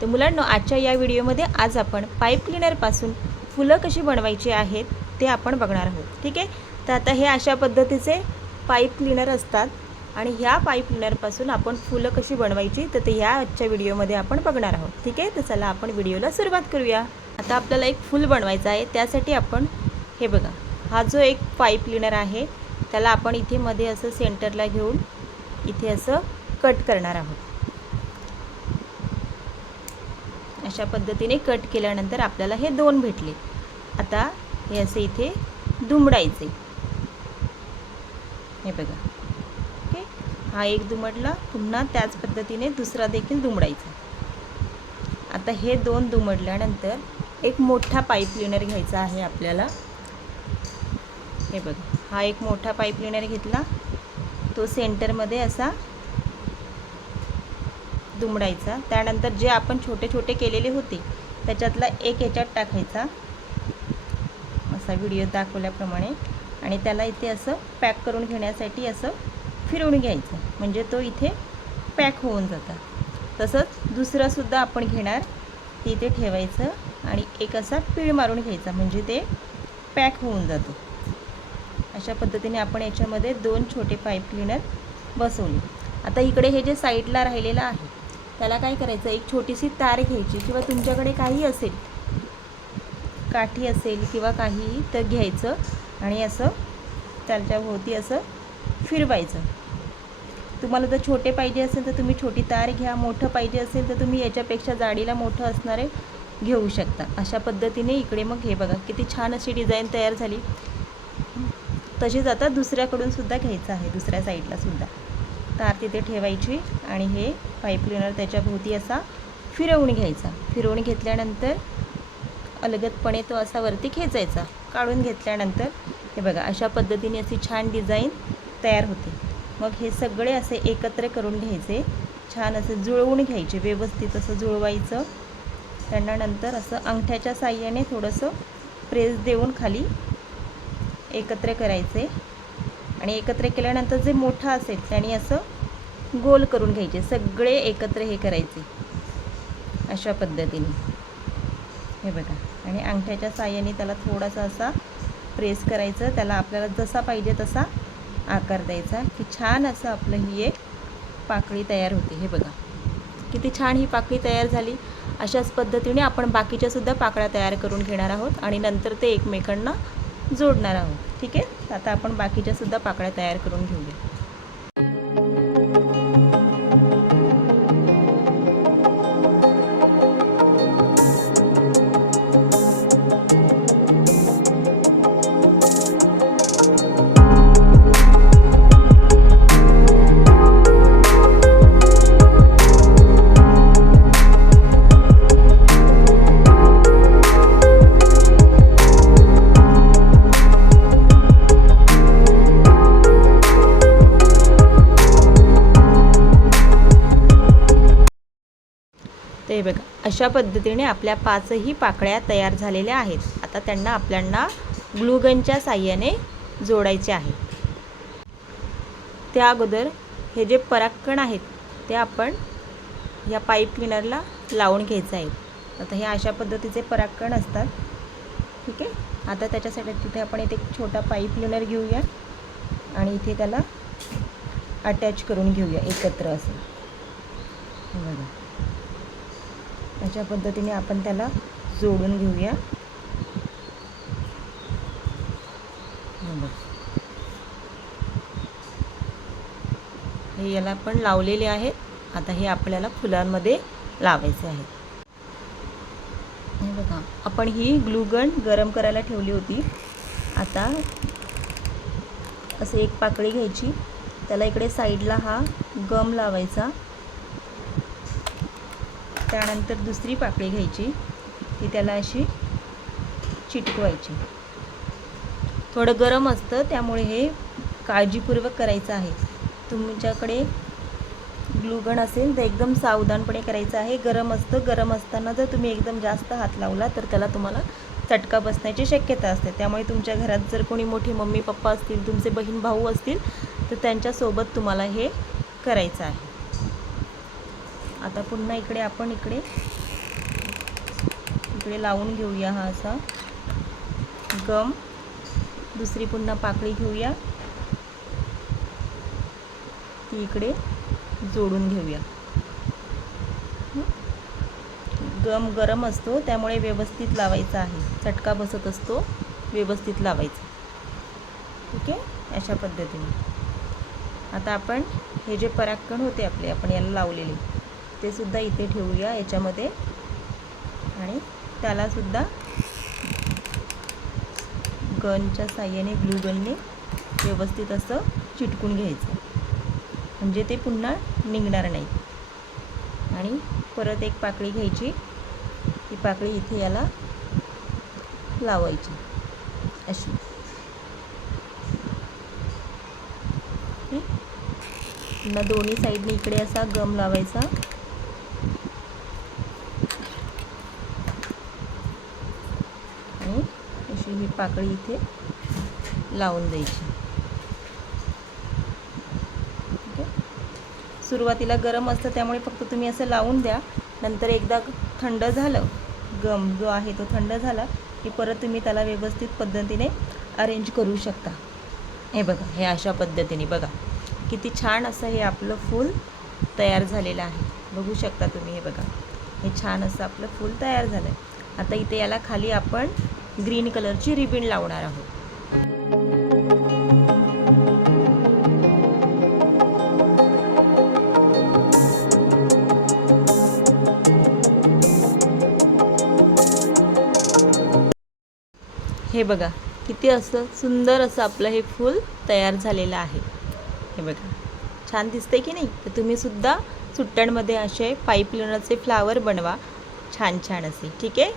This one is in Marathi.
तर मुलांनो, आजच्या या व्हिडिओमध्ये आज आपण पाईप क्लीनरपासून फुलं कशी बनवायची आहेत ते आपण बघणार आहोत. ठीक आहे. तर आता हे अशा पद्धतीचे पाईप क्लीनर असतात आणि ह्या पाईप क्लीनरपासून आपण फुलं कशी बनवायची तर ते ह्या आजच्या व्हिडिओमध्ये आपण बघणार आहोत. ठीक आहे. तर चला आपण व्हिडिओला सुरुवात करूया. आता आपल्याला एक फूल बनवायचं आहे. त्यासाठी आपण हे बघा, हा जो एक पाईप क्लीनर आहे त्याला आपण इथे मध्ये असं सेंटरला घेऊन इथे असं कट करणार आहोत. अशा पद्धतीने कट केल्यानंतर आपल्याला हे दोन भेटले. आता हे असे इथे दुमडायचे. हे बघा, ओके. हा एक दुमडला, पुन्हा त्याच पद्धतीने दुसरा देखील दुमडायचा. आता हे दोन दुमडल्यानंतर एक मोठा पाईप क्लीनर घ्यायचा आहे आपल्याला. हे बघा, हा एक मोठा पाईप क्लीनर घेतला, तो सेंटरमध्ये असा दुमडायचा. त्यानंतर जे आपण छोटे छोटे केलेले होते त्याच्यातला एक याच्यात टाकायचा, असा व्हिडिओ दाखवल्याप्रमाणे, आणि त्याला इथे असं पॅक करून घेण्यासाठी असं फिरवून घ्यायचं, म्हणजे तो इथे पॅक होऊन जातं. तसंच दुसरासुद्धा आपण घेणार, ते इथे ठेवायचं आणि एक असा पीळ मारून घ्यायचा, म्हणजे ते पॅक होऊन जातो. अशा पद्धतीने आपण याच्यामध्ये दोन छोटे पाईप क्लीनर बसवले. आता इकडे हे जे साईडला राहिलेलं आहे त्याला काय करायचं, एक छोटीशी तार घ्यायची किंवा तुमच्याकडे काही असेल, काठी असेल किंवा काही, तर घ्यायचं आणि असं त्याच्याभोवती असं फिरवायचं. तुम्हाला जर छोटे पाहिजे असेल तर तुम्ही छोटी तार घ्या, मोठं पाहिजे असेल तर तुम्ही याच्यापेक्षा जाडीला मोठं असणारे घेऊ शकता. अशा पद्धतीने इकडे मग हे बघा किती छान अशी डिझाईन तयार झाली. तशीच आता दुसऱ्याकडून सुद्धा घ्यायचं आहे, दुसऱ्या साईडला सुद्धा तार तिथे ठेवायची आणि हे पाईप क्लीनर त्याच्याभोवती असा फिरवून घ्यायचा. फिरवून घेतल्यानंतर अलगदपणे तो असा वरती खेचायचा. काढून घेतल्यानंतर हे बघा अशा पद्धतीने अशी छान डिझाईन तयार होते. मग हे सगळे असे एकत्र करून घ्यायचे, छान असे जुळवून घ्यायचे, व्यवस्थित असं जुळवायचं. त्यानंतर असं अंगठ्याच्या साहाय्याने थोडंसं प्रेस देऊन खाली एकत्र करायचे आणि एकत्र केल्यानंतर जे मोठं असेल त्याने असं गोल करून घ्यायचे, सगळे एकत्र हे करायचे अशा पद्धतीने. हे बघा, आणि अंगठ्याच्या साहाय्याने त्याला थोडासा असा प्रेस करायचं, त्याला आपल्याला जसा पाहिजे तसा आकार द्यायचा, की छान असं आपलं ही एक पाकळी तयार होते. हे बघा किती छान ही पाकळी तयार झाली. अशाच पद्धतीने आपण बाकीच्यासुद्धा पाकळ्या तयार करून घेणार आहोत आणि नंतर ते एकमेकांना जोडणार आहोत. ठीक आहे. आता आपण बाकीच्यासुद्धा पाकळ्या तयार करून घेऊया. ते बघा अशा पद्धतीने आपल्या पाचही पाकळ्या तयार झालेल्या आहेत. आता त्यांना आपल्याला ग्लूगनच्या साहाय्याने जोडायचे आहे. त्या अगोदर हे जे परागकण आहेत ते आपण या पाईप क्लीनरला लावून घ्यायचं आहे. आता हे अशा पद्धतीचे परागकण असतात. ठीक आहे. आता त्याच्यासाठी तिथे आपण इथे एक छोटा पाईप क्लीनर घेऊया आणि इथे त्याला अटॅच करून घेऊया एकत्र असं. बघा अशा पद्धतीने आपण त्याला जोडून घेऊया. हे याला पण लावलेले आहेत. आता हे आपल्याला फुलांमध्ये लावायचे आहेत. हे बघा, आपण ही ग्लूगन गरम करायला ठेवली होती. आता असं एक पाकळी घ्यायची, त्याला इकडे साईडला हा गम लावायचा. त्यानंतर दुसरी पाकळी घ्यायची, ती त्याला अशी चिटकवायची. थोडं गरम असतं त्यामुळे हे काळजीपूर्वक करायचं आहे. तुमच्याकडे ग्लूगन असेल तर एकदम सावधानपणे करायचं आहे. गरम असतं, गरम असताना जर तुम्ही एकदम जास्त हात लावला तर त्याला तुम्हाला चटका बसण्याची शक्यता असते. त्यामुळे तुमच्या घरात जर कोणी मोठी मम्मी पप्पा असतील, तुमचे बहीण भाऊ असतील तर त्यांच्यासोबत तुम्हाला हे करायचं आहे. आता पुन्हा इकडे आपण इकडे लावून घेऊया हा असा गम. दुसरी पुन्हा पाकळी घेऊया, ती इकडे जोडून घेऊया. गम गरम असतो त्यामुळे व्यवस्थित लावायचा आहे, चटका बसत असतो, व्यवस्थित लावायचं. ठीक आहे, अशा पद्धतीने. आता आपण हे जे परागकण होते आपले, आपण याला लावलेले, ते सुद्धा इथे ठेवूया याच्यामध्ये आणि त्यालासुद्धा गनच्या साह्याने, ग्लू गनने व्यवस्थित असं चिटकून घ्यायचं, म्हणजे ते पुन्हा निघणार नाही. आणि परत एक पाकळी घ्यायची, ती पाकळी इथे याला लावायची अशी. पुन्हा दोन्ही साईडने इकडे असा गम लावायचा आणि अशी ही पाकळी इथे लावून द्यायची. ठीक आहे. सुरुवातीला गरम असतं त्यामुळे फक्त तुम्ही असं लावून द्या. नंतर एकदा थंड झालं, गम जो आहे तो थंड झाला की परत तुम्ही त्याला व्यवस्थित पद्धतीने अरेंज करू शकता. हे बघा, हे अशा पद्धतीने बघा किती छान असं हे आपलं फूल तयार झालेलं आहे. बघू शकता तुम्ही, हे बघा, हे छान असं आपलं फूल तयार झालं आहे. आता इथे याला खाली आपण ग्रीन कलरची रिबीन लावणार आहोत. हे बघा किती असं सुंदर असं आपलं हे फूल तयार झालेलं आहे. हे बघा, छान दिसते की नाही? तर तुम्ही सुद्धा सुट्ट्यांमध्ये असे पाईप क्लीनरचे फ्लावर बनवा, छान छान असे. ठीक आहे.